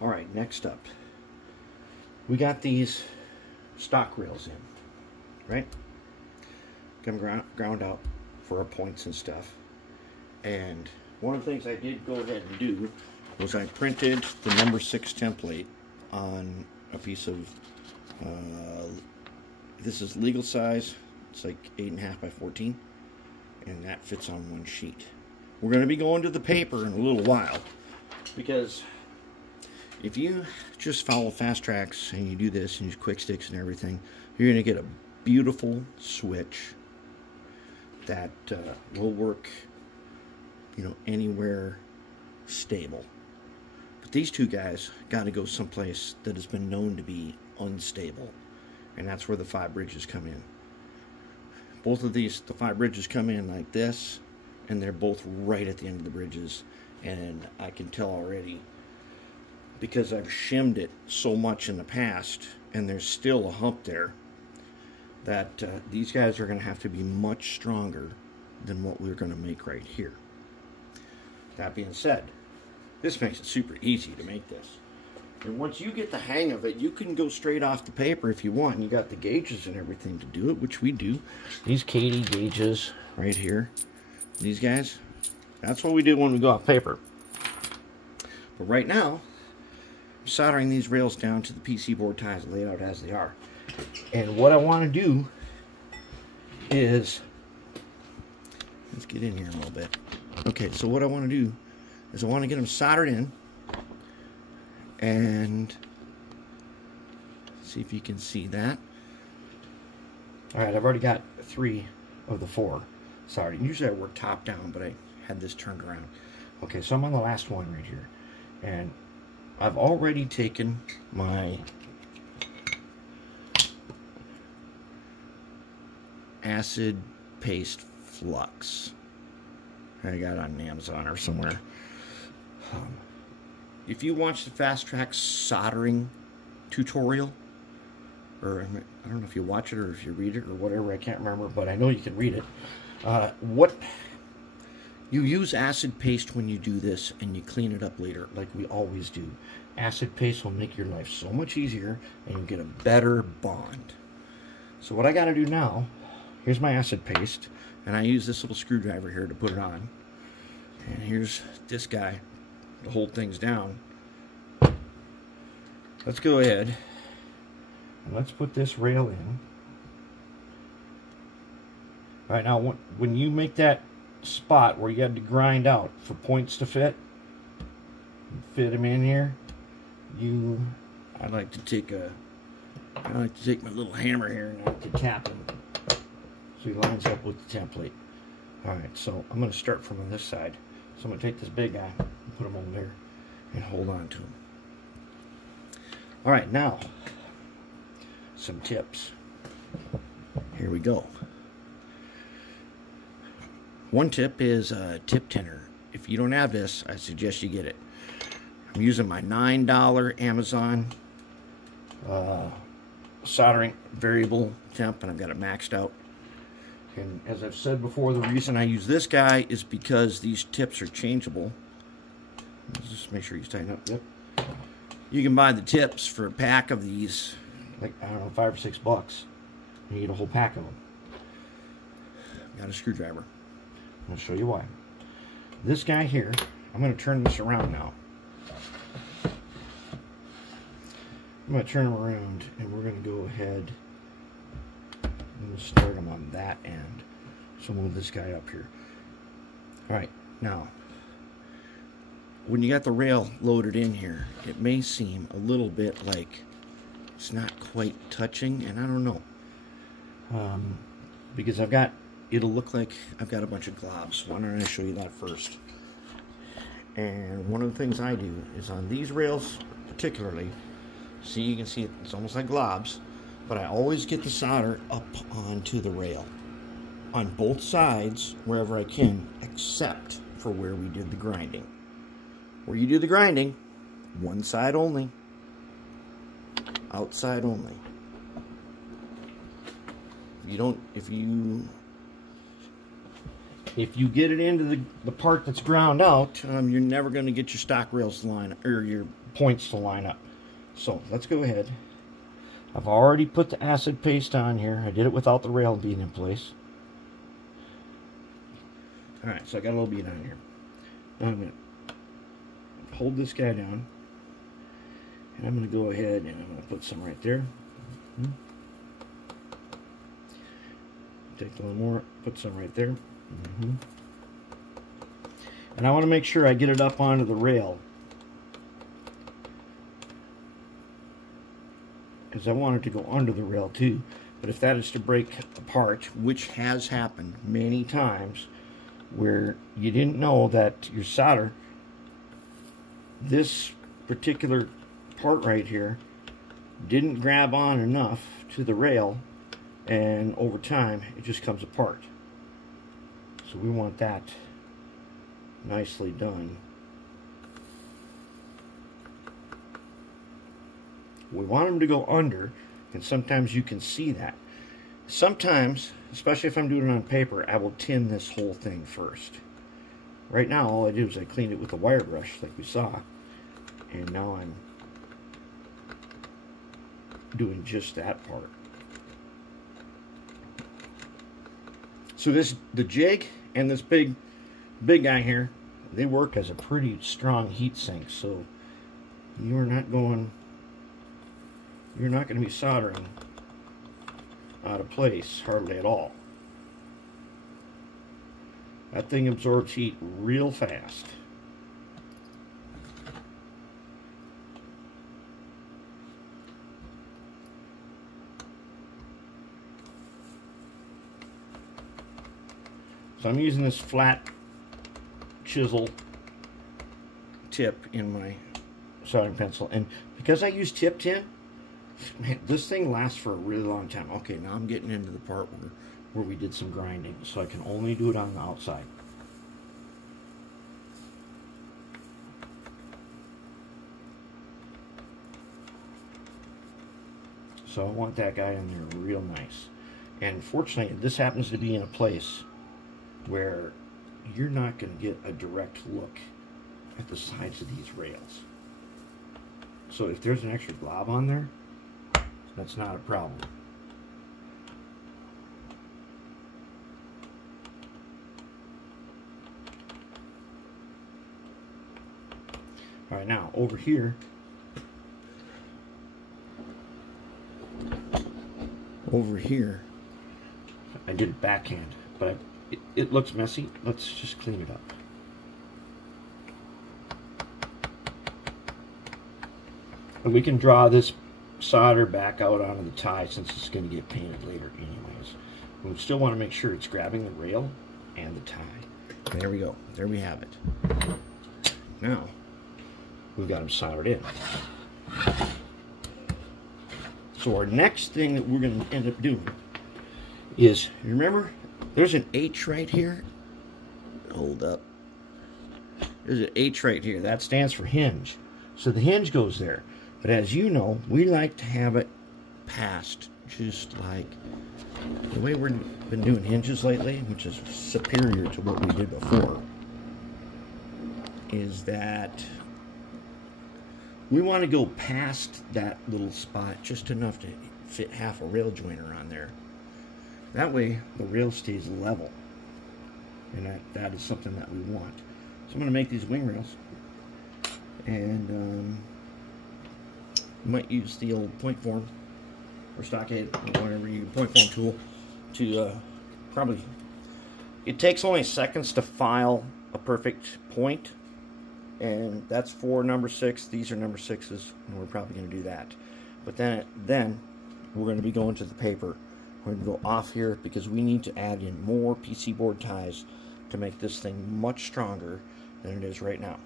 Alright, next up. We got these stock rails in, right? Got them ground out for our points and stuff. And one of the things I did go ahead and do was I printed the number 6 template on a piece of, this is legal size, it's like 8.5 by 14, and that fits on one sheet. We're going to be going to the paper in a little while, because if you just follow fast tracks and you do this and use quick sticks and everything, you're going to get a beautiful switch that will work, you know, anywhere stable. But these two guys got to go someplace that has been known to be unstable, and that's where the 5 bridges come in. Both of these, the 5 bridges come in like this, and they're both right at the end of the bridges, and I can tell already, because I've shimmed it so much in the past and there's still a hump there, that these guys are going to have to be much stronger than what we're going to make right here. That being said, this makes it super easy to make this. And once you get the hang of it, you can go straight off the paper if you want. You got the gauges and everything to do it, which we do. These Katie gauges right here, these guys, that's what we do when we go off paper. But right now, I'm soldering these rails down to the PC board ties laid out as they are. And what I want to do is, let's get in here a little bit. Okay, so what I want to do is I want to get them soldered in, and see if you can see that. Alright, I've already got 3 of the 4 soldered. Usually I work top down, but I had this turned around. Okay, so I'm on the last one right here, and I've already taken my acid paste flux. I got it on Amazon or somewhere. If you watch the fast track soldering tutorial, or I don't know if you watch it or if you read it or whatever, I can't remember, but I know you can read it. You use acid paste when you do this, and you clean it up later, like we always do. Acid paste will make your life so much easier, and you'll get a better bond. So what I got to do now, here's my acid paste, and I use this little screwdriver here to put it on. And here's this guy to hold things down. Let's go ahead and let's put this rail in. All right, now when you make that spot where you had to grind out for points to fit them in here, I like to take my little hammer here and I like to tap him so he lines up with the template. Alright, so I'm going to start from on this side. So I'm going to take this big guy and put him over there and hold on to him. Alright, now some tips. Here we go. One tip is a tip tinner. If you don't have this, I suggest you get it. I'm using my $9 Amazon soldering variable temp, and I've got it maxed out. And as I've said before, the reason I use this guy is because these tips are changeable. Let's just make sure he's tightened up. Yep. You can buy the tips for a pack of these, like, I don't know, $5 or $6. And you get a whole pack of them. Got a screwdriver. I'm going to show you why. This guy here, I'm going to turn this around now. I'm going to turn him around, and we're going to go ahead and start him on that end. So move this guy up here. Alright, now, when you got the rail loaded in here, it may seem a little bit like it's not quite touching, and I don't know. Because it'll look like I've got a bunch of globs. Why don't I show you that first? And one of the things I do is on these rails particularly, see, you can see it's almost like globs, but I always get the solder up onto the rail on both sides wherever I can, except for where we did the grinding. Where you do the grinding, one side only, outside only. If you get it into the part that's ground out, you're never going to get your stock rails to line, or your points to line up. So let's go ahead. I've already put the acid paste on here. I did it without the rail being in place. Alright, so I got a little bead on here. Now I'm going to hold this guy down. And I'm going to go ahead and I'm going to put some right there. Take a little more, put some right there. And I want to make sure I get it up onto the rail, because I want it to go under the rail too. But if that is to break apart, which has happened many times, where you didn't know that your solder, this particular part right here, didn't grab on enough to the rail, and over time it just comes apart. So we want that nicely done. We want them to go under, and sometimes you can see that. Sometimes, especially if I'm doing it on paper, I will tin this whole thing first. Right now all I did was I cleaned it with a wire brush like we saw, and now I'm doing just that part. So the jig and this big guy here, they work as a pretty strong heat sink, so you're not going to be soldering out of place hardly at all. That thing absorbs heat real fast. So I'm using this flat chisel tip in my soldering pencil, and because I use tip tin, man, this thing lasts for a really long time. Okay, now I'm getting into the part where we did some grinding, so I can only do it on the outside. So I want that guy in there real nice. And fortunately, this happens to be in a place where you're not going to get a direct look at the sides of these rails. So if there's an extra glob on there, that's not a problem. All right, now over here, I did it backhand, but it looks messy. Let's just clean it up. And we can draw this solder back out onto the tie since it's going to get painted later anyways. We still want to make sure it's grabbing the rail and the tie. There we go. There we have it. Now, we've got them soldered in. So our next thing that we're going to end up doing is, remember, there's an H right here. Hold up. There's an H right here. That stands for hinge. So the hinge goes there. But as you know, we like to have it passed just like the way we've been doing hinges lately, which is superior to what we did before, is that we want to go past that little spot just enough to fit half a rail joiner on there. That way the rail stays level, and that is something that we want. So I'm going to make these wing rails, and you might use the old point form or stockade or whatever you point form tool to probably. It takes only seconds to file a perfect point, and that's for number 6. These are number 6s, and we're probably going to do that. But then we're going to be going to the paper. We're going to go off here because we need to add in more PC board ties to make this thing much stronger than it is right now.